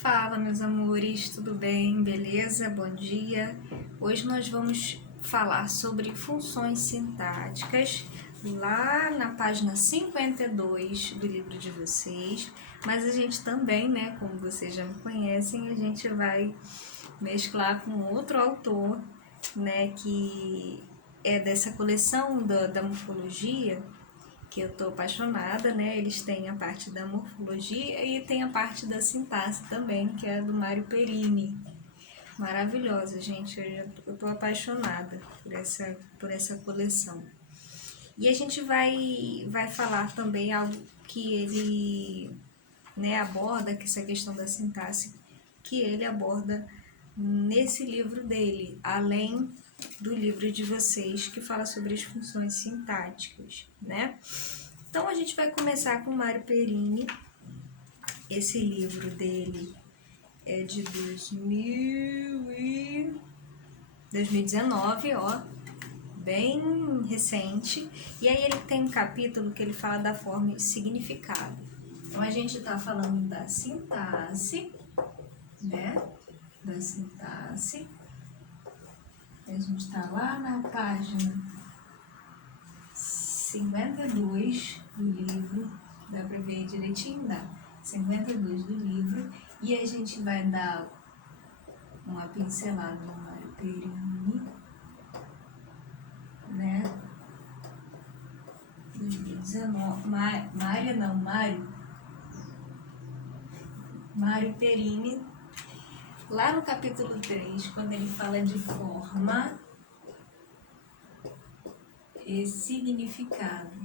Fala, meus amores, tudo bem? Beleza? Bom dia! Hoje nós vamos falar sobre funções sintáticas lá na página 52 do livro de vocês, mas a gente também, né, como vocês já me conhecem, a gente vai mesclar com outro autor, né, que é dessa coleção da morfologia, que eu tô apaixonada, né? Eles têm a parte da morfologia e tem a parte da sintaxe também, que é do Mário Perini. Maravilhosa, gente. Eu tô apaixonada por essa coleção. E a gente vai falar também algo que ele, né, aborda, que essa questão da sintaxe, que ele aborda nesse livro dele, além do livro de vocês, que fala sobre as funções sintáticas, né? Então, a gente vai começar com Mário Perini. Esse livro dele é de 2019, ó, bem recente. E aí ele tem um capítulo que ele fala da forma e significado. Então, a gente está falando da sintaxe, né? Da sintaxe. A gente está lá na página 52 do livro, dá para ver direitinho, dá. 52 do livro, e a gente vai dar uma pincelada no Mário Perini, né? 2019, Mário Perini, lá no capítulo 3, quando ele fala de forma e significado.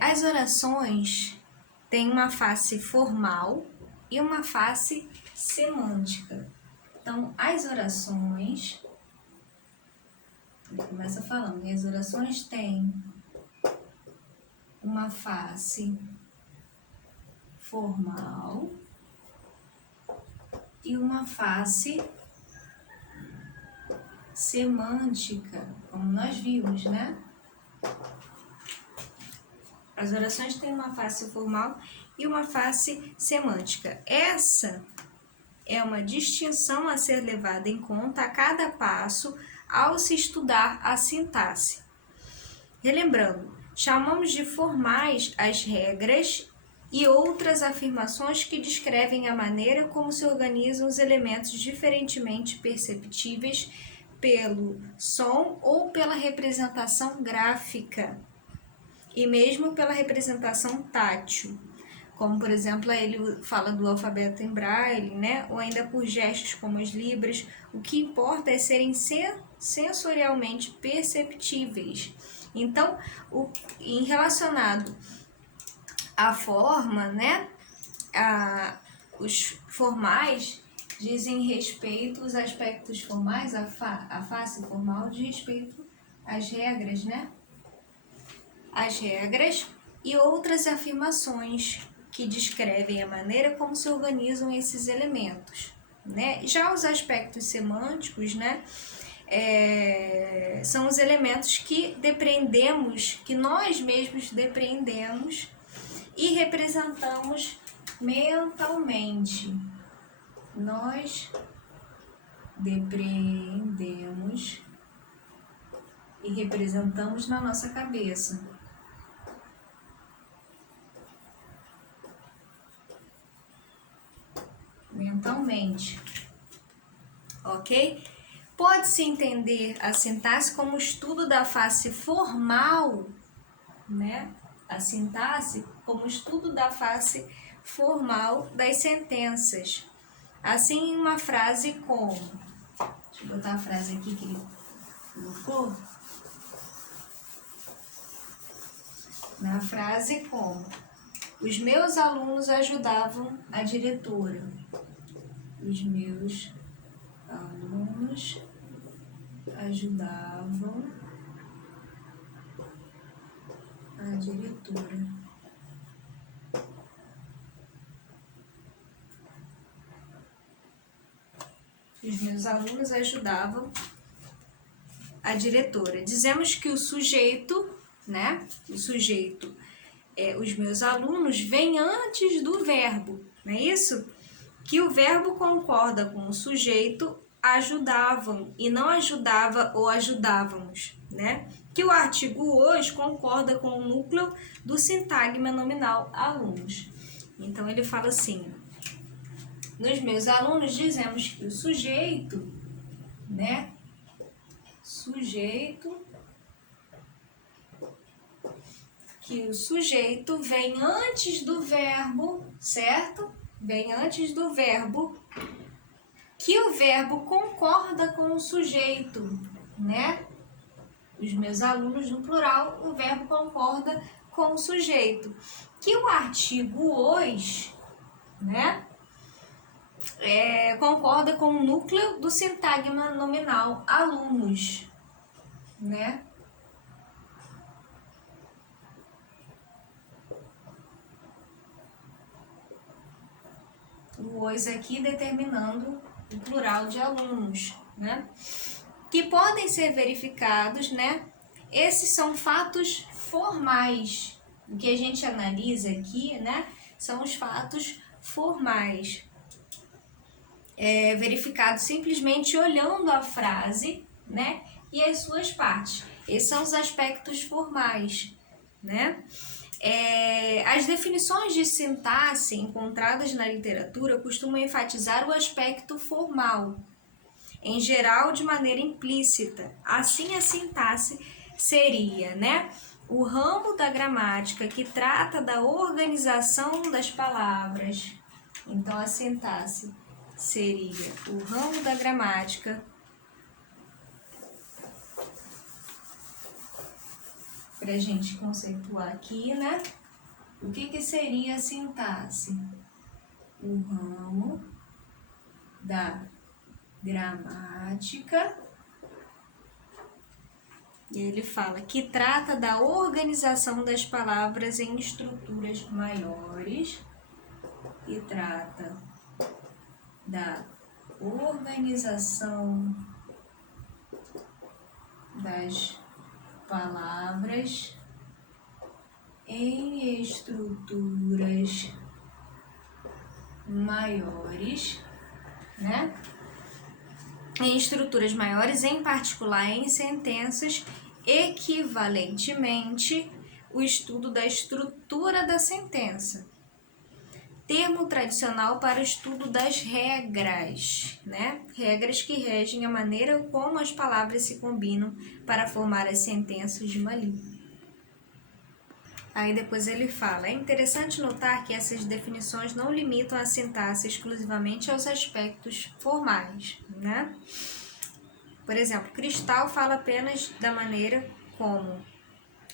As orações têm uma face formal e uma face semântica. Então, as orações, ele começa falando, as orações têm uma face formal e uma face semântica, como nós vimos, né? As orações têm uma face formal e uma face semântica. Essa é uma distinção a ser levada em conta a cada passo ao se estudar a sintaxe. Relembrando, chamamos de formais as regras e outras afirmações que descrevem a maneira como se organizam os elementos diferentemente perceptíveis pelo som ou pela representação gráfica, e mesmo pela representação tátil, como, por exemplo, ele fala do alfabeto em braille, né? Ou ainda por gestos como as libras. O que importa é serem sensorialmente perceptíveis. Então, em relacionado à forma, né? Os formais dizem respeito, os aspectos formais, a face formal diz respeito às regras, né? As regras e outras afirmações que descrevem a maneira como se organizam esses elementos, né? Já os aspectos semânticos, né, são os elementos que depreendemos, que nós mesmos depreendemos e representamos mentalmente. Nós depreendemos e representamos na nossa cabeça. Mentalmente, ok? Pode-se entender a sintaxe como estudo da face formal, né? A sintaxe como estudo da face formal das sentenças. Assim, uma frase como... Deixa eu botar a frase aqui que ele colocou. Na frase como... Os meus alunos ajudavam a diretora. Os meus alunos ajudavam a diretora. Os meus alunos ajudavam a diretora. Dizemos que o sujeito né? O sujeito, os meus alunos, vem antes do verbo, não é isso? Que o verbo concorda com o sujeito, ajudavam, e não ajudava ou ajudávamos, né? Que o artigo os concorda com o núcleo do sintagma nominal alunos. Então, ele fala assim, nos meus alunos dizemos que o sujeito, né? Que o sujeito vem antes do verbo, certo? Vem antes do verbo, que o verbo concorda com o sujeito, né? Os meus alunos, no plural, o verbo concorda com o sujeito. Que o artigo os, né? Concorda com o núcleo do sintagma nominal alunos, né? O os aqui determinando o plural de alunos, né? Que podem ser verificados, né? Esses são fatos formais. O que a gente analisa aqui, né? São os fatos formais. Verificados simplesmente olhando a frase, né? E as suas partes. Esses são os aspectos formais, né? As definições de sintaxe encontradas na literatura costumam enfatizar o aspecto formal, em geral de maneira implícita. Assim, a sintaxe seria, né, o ramo da gramática que trata da organização das palavras. Então, a sintaxe seria o ramo da gramática para a gente conceituar aqui, né? O que seria a sintaxe? O ramo da gramática. E ele fala que trata da organização das palavras em estruturas maiores. E trata da organização das palavras em estruturas maiores, né? Em estruturas maiores, em particular em sentenças, equivalentemente, o estudo da estrutura da sentença. Termo tradicional para o estudo das regras, né? Regras que regem a maneira como as palavras se combinam para formar as sentenças de uma língua. Aí depois ele fala, é interessante notar que essas definições não limitam a sintaxe exclusivamente aos aspectos formais, né? Por exemplo, Cristal fala apenas da maneira como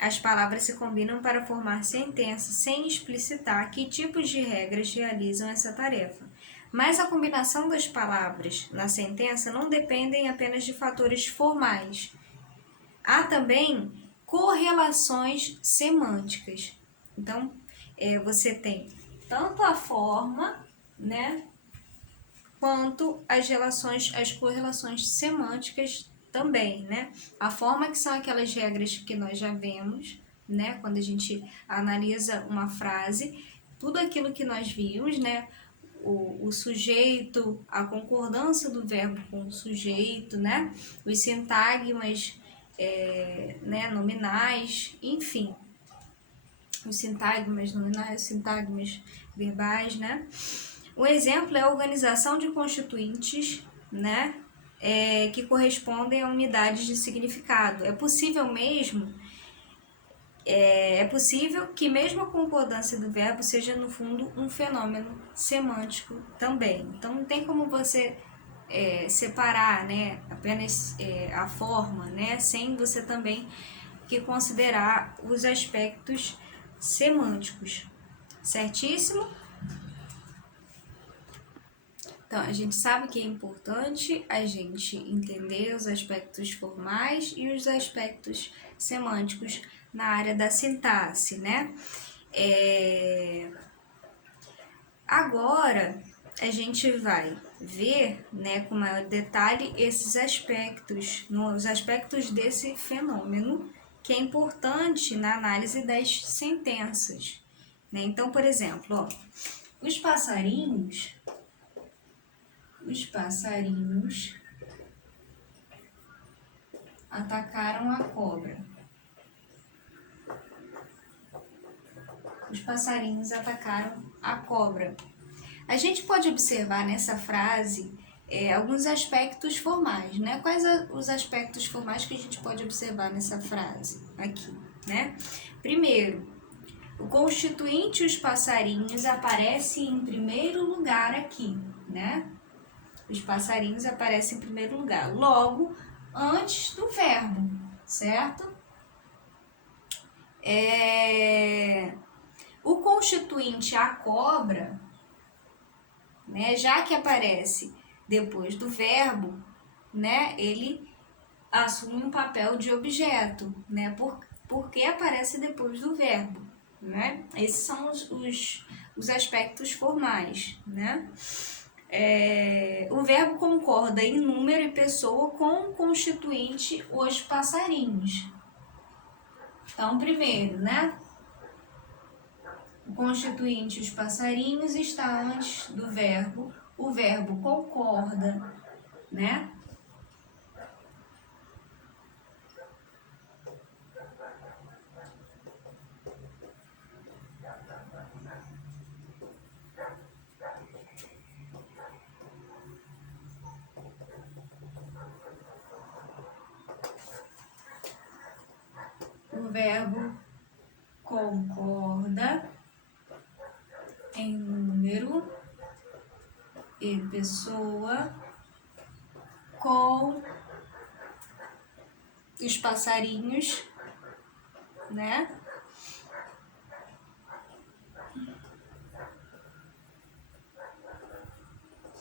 as palavras se combinam para formar sentença, sem explicitar que tipos de regras realizam essa tarefa. Mas a combinação das palavras na sentença não dependem apenas de fatores formais. Há também correlações semânticas. Então, você tem tanto a forma, né, quanto as correlações semânticas também, né? A forma, que são aquelas regras que nós já vemos, né, quando a gente analisa uma frase, tudo aquilo que nós vimos, né, o sujeito, a concordância do verbo com o sujeito, né, os sintagmas né, nominais, enfim, os sintagmas nominais, os sintagmas verbais, né? Um exemplo é a organização de constituintes, né, que correspondem a unidades de significado. É possível que mesmo a concordância do verbo seja, no fundo, um fenômeno semântico também. Então, não tem como você separar, né, apenas a forma, né, sem você também que considerar os aspectos semânticos. Certíssimo? Então, a gente sabe que é importante a gente entender os aspectos formais e os aspectos semânticos na área da sintaxe, né? Agora, a gente vai ver, né, com maior detalhe esses aspectos, os aspectos desse fenômeno que é importante na análise das sentenças, né? Então, por exemplo, ó, os passarinhos atacaram a cobra. Os passarinhos atacaram a cobra. A gente pode observar nessa frase alguns aspectos formais, né? Quais os aspectos formais que a gente pode observar nessa frase aqui, né? Primeiro, o constituinte os passarinhos aparece em primeiro lugar aqui, né? Os passarinhos aparecem em primeiro lugar, logo antes do verbo, certo? O constituinte a cobra, né, já que aparece depois do verbo, né, ele assume um papel de objeto, né, porque aparece depois do verbo, né? Esses são os aspectos formais, né? O verbo concorda em número e pessoa com o constituinte os passarinhos. Então, primeiro, né? O constituinte os passarinhos está antes do verbo. O verbo concorda, né? O verbo concorda em número e pessoa com os passarinhos, né?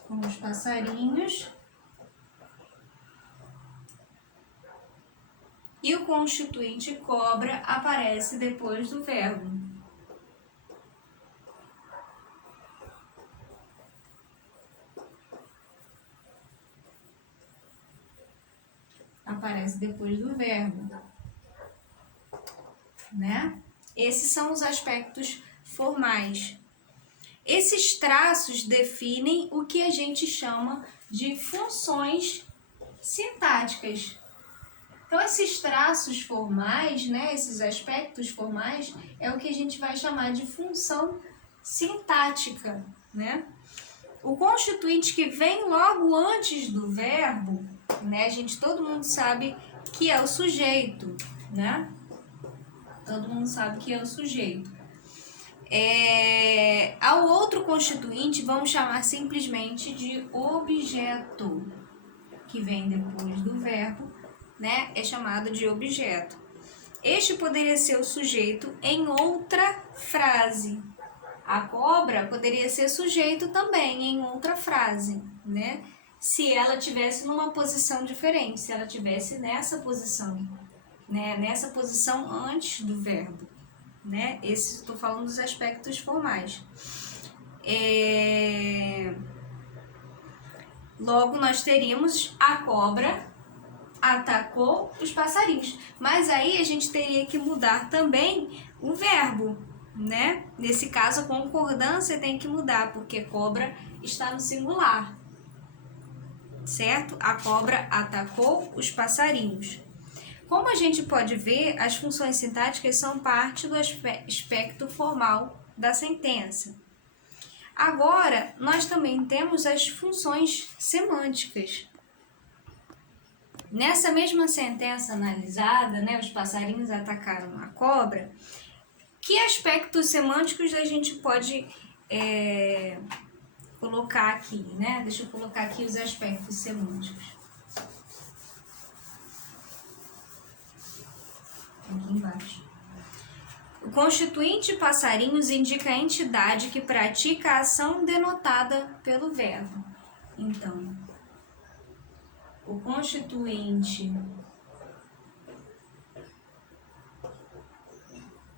Com os passarinhos. E o constituinte cobra aparece depois do verbo. Aparece depois do verbo, né? Esses são os aspectos formais. Esses traços definem o que a gente chama de funções sintáticas. Então, esses traços formais, né, esses aspectos formais, é o que a gente vai chamar de função sintática, né? O constituinte que vem logo antes do verbo, né, todo mundo sabe que é o sujeito, né? Todo mundo sabe que é o sujeito. Ao outro constituinte, vamos chamar simplesmente de objeto, que vem depois do verbo, né? É chamado de objeto. Este poderia ser o sujeito em outra frase. A cobra poderia ser sujeito também em outra frase, né? Se ela tivesse numa posição diferente, se ela tivesse nessa posição, né? Nessa posição antes do verbo, né? Estou falando dos aspectos formais. Logo, nós teríamos a cobra atacou os passarinhos. Mas aí a gente teria que mudar também o verbo, né? Nesse caso, a concordância tem que mudar, porque cobra está no singular, certo? A cobra atacou os passarinhos. Como a gente pode ver, as funções sintáticas são parte do aspecto formal da sentença. Agora, nós também temos as funções semânticas. Nessa mesma sentença analisada, né, os passarinhos atacaram a cobra, que aspectos semânticos a gente pode colocar aqui, né? Deixa eu colocar aqui os aspectos semânticos. Aqui embaixo. O constituinte passarinhos indica a entidade que pratica a ação denotada pelo verbo. Então, o constituinte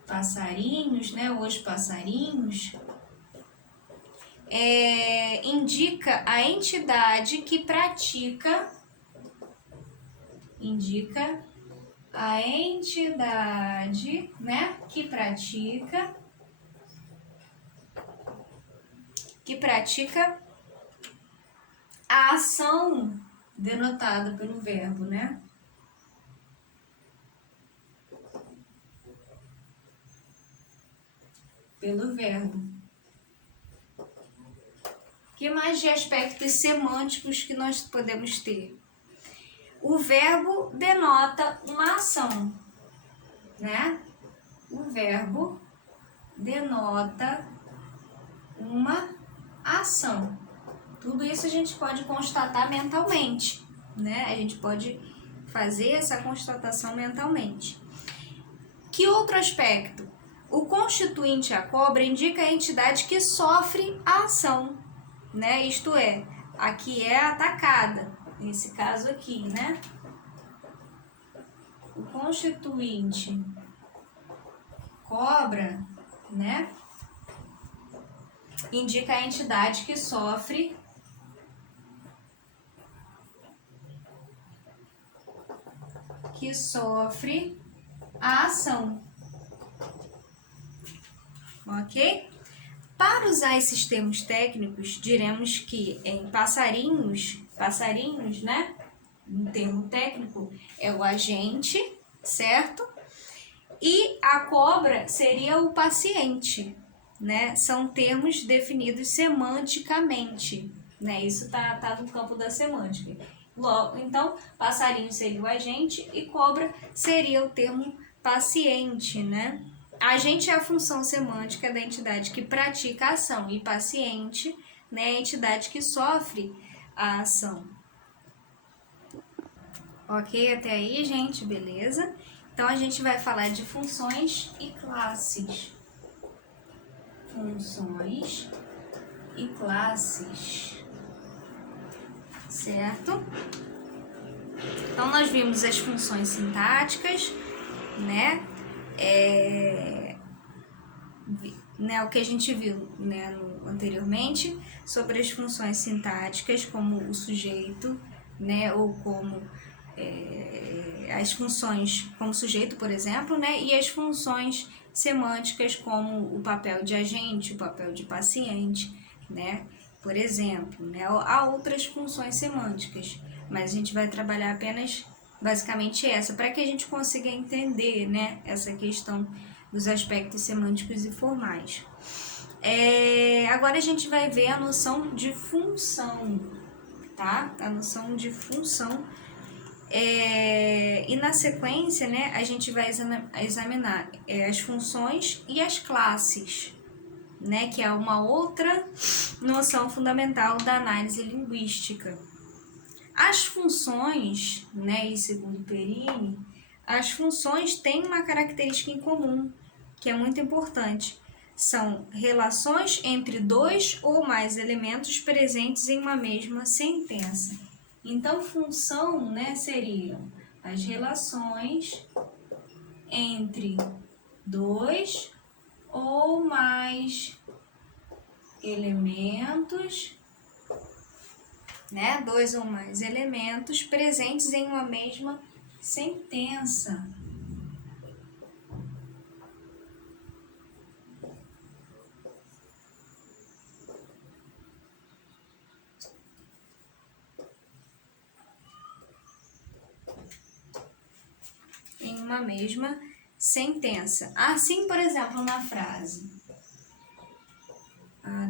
passarinhos, né, os passarinhos, indica a entidade que pratica a entidade, né, que pratica a ação denotada pelo verbo, né? Pelo verbo. Que mais de aspectos semânticos que nós podemos ter? O verbo denota uma ação, né? O verbo denota uma ação. Tudo isso a gente pode constatar mentalmente, né? A gente pode fazer essa constatação mentalmente. Que outro aspecto? O constituinte a cobra indica a entidade que sofre a ação, né? Isto é, a que é atacada, nesse caso aqui, né? O constituinte cobra, né, indica a entidade que sofre a ação. Ok? Para usar esses termos técnicos, diremos que em passarinhos, né? Um termo técnico é o agente, certo? E a cobra seria o paciente, né? São termos definidos semanticamente, né? Isso tá no campo da semântica. Então, passarinho seria o agente e cobra seria o termo paciente, né? Agente é a função semântica da entidade que pratica a ação e paciente, né, é a entidade que sofre a ação. Ok, até aí, gente, beleza? Então, a gente vai falar de funções e classes. Funções e classes. Certo? Então, nós vimos as funções sintáticas, né? O que a gente viu, né, anteriormente sobre as funções sintáticas, como o sujeito, né, ou como as funções como sujeito, por exemplo, né, e as funções semânticas, como o papel de agente, o papel de paciente, né, por exemplo, né, há outras funções semânticas, mas a gente vai trabalhar apenas basicamente essa, para que a gente consiga entender, né, essa questão dos aspectos semânticos e formais. Agora a gente vai ver a noção de função, tá? A noção de função. E na sequência, né, a gente vai examinar as funções e as classes, né, que é uma outra noção fundamental da análise linguística. As funções, né, e segundo Perini, as funções têm uma característica em comum, que é muito importante. São relações entre dois ou mais elementos presentes em uma mesma sentença. Então, função, né, seriam as relações entre dois ou mais elementos, né, dois ou mais elementos presentes em uma mesma sentença. Em uma mesma sentença. Assim, por exemplo, na frase: A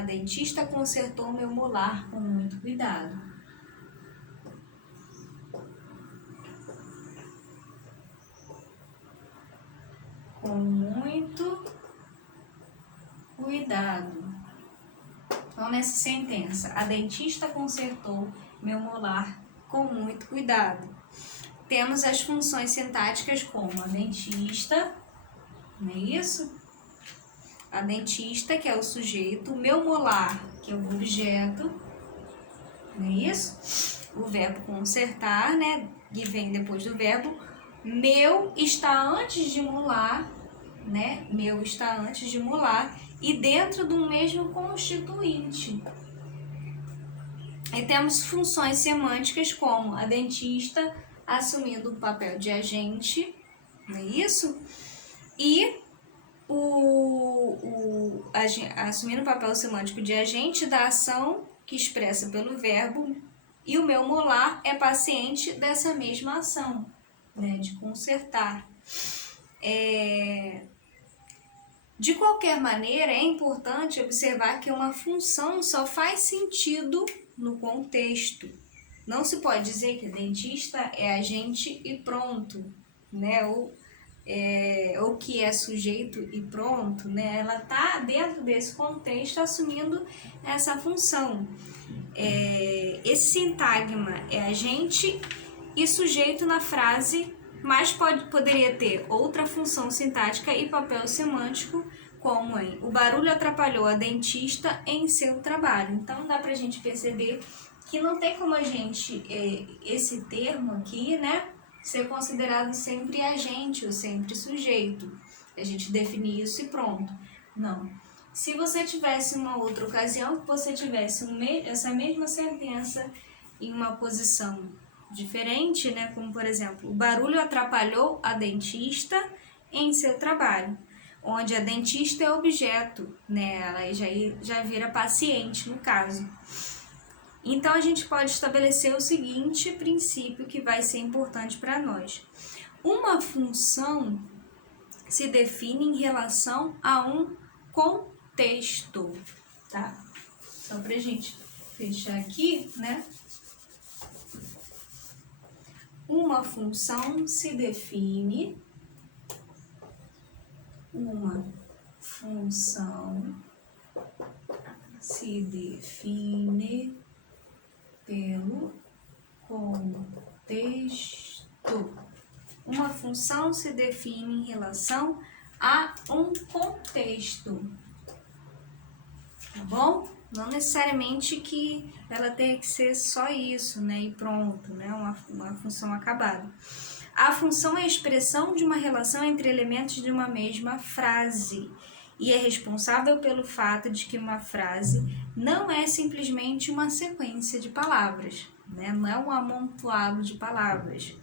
dentista consertou meu molar com muito cuidado. Com muito cuidado. Então, nessa sentença, a dentista consertou meu molar com muito cuidado. Temos as funções sintáticas como a dentista, não é isso? A dentista, que é o sujeito, o meu molar, que é o objeto, não é isso? O verbo consertar, né, que vem depois do verbo. Meu está antes de molar, né? Meu está antes de molar e dentro do mesmo constituinte. E temos funções semânticas como a dentista assumindo o papel de agente, não é isso? E assumindo o papel semântico de agente da ação que expressa pelo verbo, e o meu molar é paciente dessa mesma ação, né, de consertar. De qualquer maneira, é importante observar que uma função só faz sentido no contexto. Não se pode dizer que dentista é agente e pronto, né? Ou que é sujeito e pronto, né? Ela está dentro desse contexto assumindo essa função. Esse sintagma é agente e sujeito na frase, mas poderia ter outra função sintática e papel semântico, como em o barulho atrapalhou a dentista em seu trabalho. Então dá pra gente perceber que não tem como a gente, esse termo aqui, né, ser considerado sempre agente ou sempre sujeito. A gente define isso e pronto. Não. Se você tivesse uma outra ocasião, que você tivesse essa mesma sentença em uma posição diferente, né, como por exemplo, o barulho atrapalhou a dentista em seu trabalho, onde a dentista é objeto, né, ela já vira paciente no caso. Então, a gente pode estabelecer o seguinte princípio que vai ser importante para nós. Uma função se define em relação a um contexto, tá? Só para a gente fechar aqui, né? Uma função se define pelo contexto. Uma função se define em relação a um contexto, tá bom? Não necessariamente que ela tenha que ser só isso, né? E pronto, né? Uma função acabada. A função é a expressão de uma relação entre elementos de uma mesma frase e é responsável pelo fato de que uma frase não é simplesmente uma sequência de palavras, né? Não é um amontoado de palavras,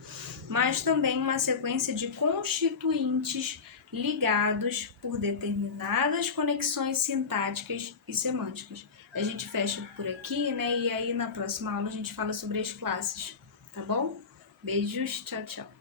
mas também uma sequência de constituintes ligados por determinadas conexões sintáticas e semânticas. A gente fecha por aqui, né? E aí na próxima aula a gente fala sobre as classes, tá bom? Beijos, tchau, tchau.